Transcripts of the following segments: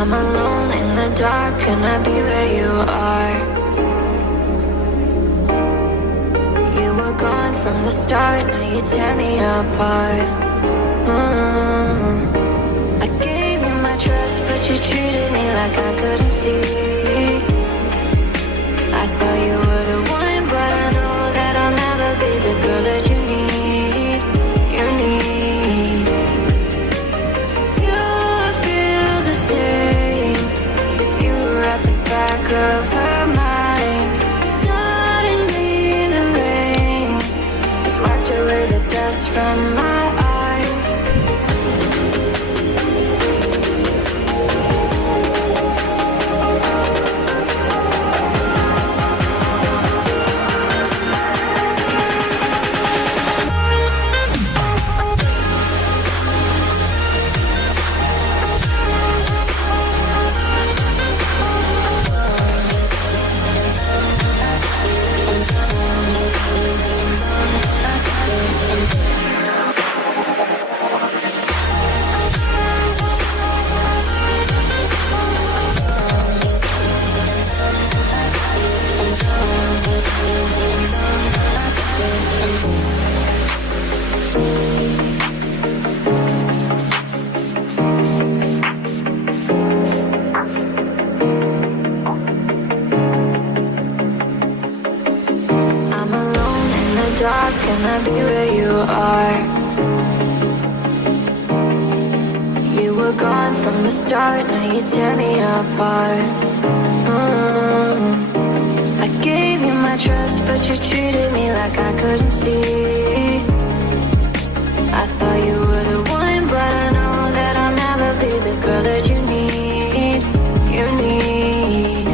I'm alone in the dark, can I be where you are? You were gone from the start, now you tear me apart. I gave you my trust, but you treated me like I couldn't see. I thought you were the one, but I know that I'll never be the girl that you need. You need. You feel the same if you were at the back of her mind. Suddenly the rain has wiped away the dust from my eyes. Dark, can I be where you are? You were gone from the start, now you tear me apart. I gave you my trust, but you treated me like I couldn't see. I thought you were the one, but I know that I'll never be the girl that you need. You need.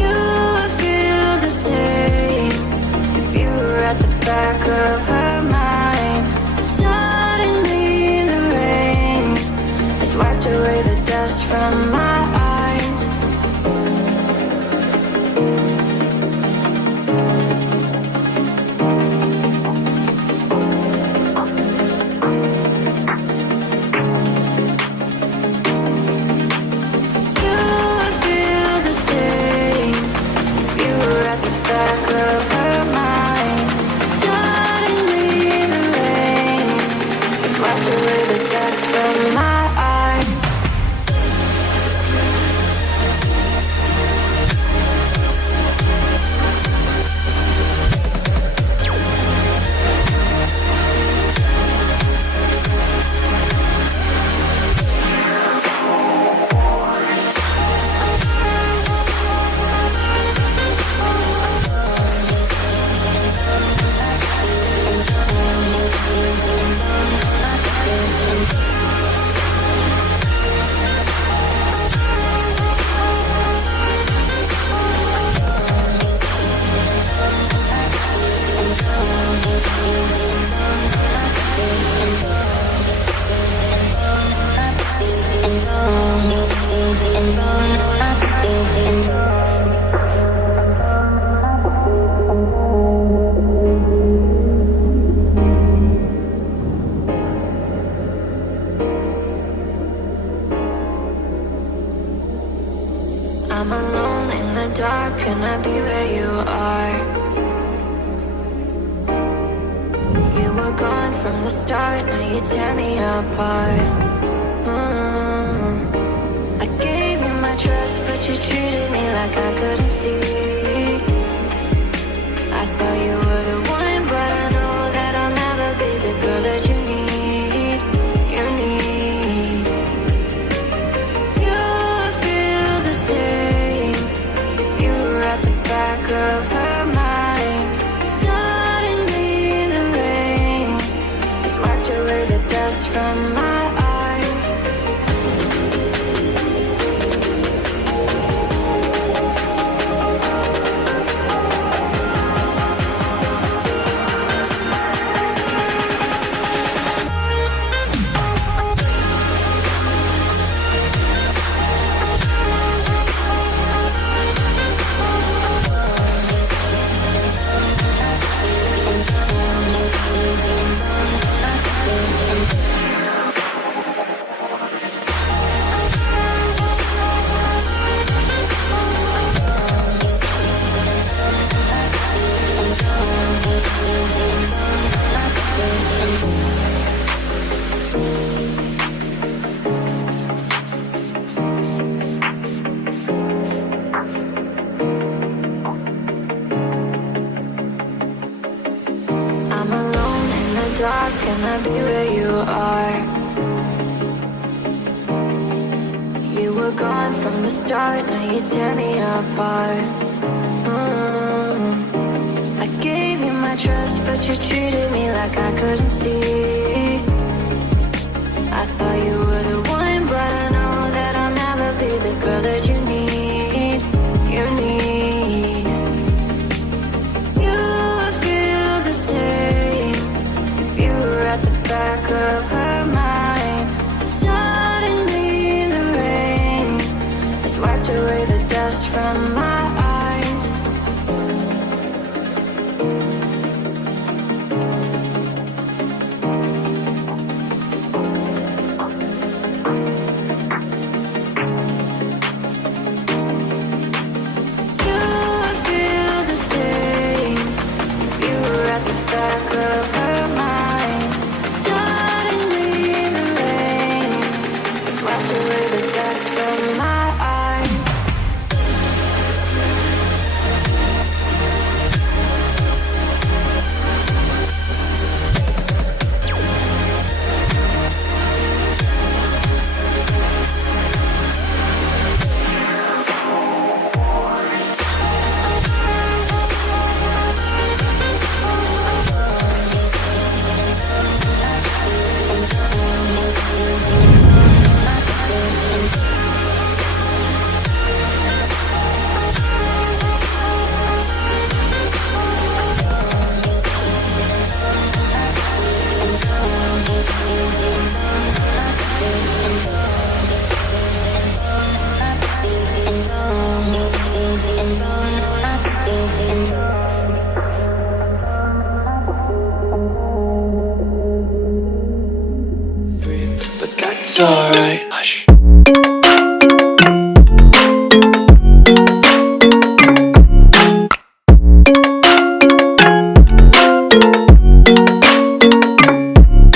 You feel the same at the back of her mind. Suddenly the rain has wiped away the dust from my eyes. You feel the same if you were at the back of her mind. Wiped away the dust from my eyes. I'm alone in the dark, can I be where you are? You were gone from the start, now you tear me apart. I gave you my trust, but you treated me like I couldn't see. I thought you were the one, but I know that I'll never be the girl that you need. You need. You feel the same if you were at the back of her mind. Suddenly the rain has wiped away the dust from my eyes. dark, can I be where you are? You were gone from the start, now you tear me apart. I gave you my trust, but you treated me like I couldn't see. I thought you would've won, but I know that I'll never be the girl that you need. You need. You would feel the same if you were at the back of her mind. Suddenly the rain has wiped away the dust from my eyes. You would feel the same if you were at the back of her mind. Suddenly the rain has wiped away the dust from my eyes. Breathe, but that's alright. Hush.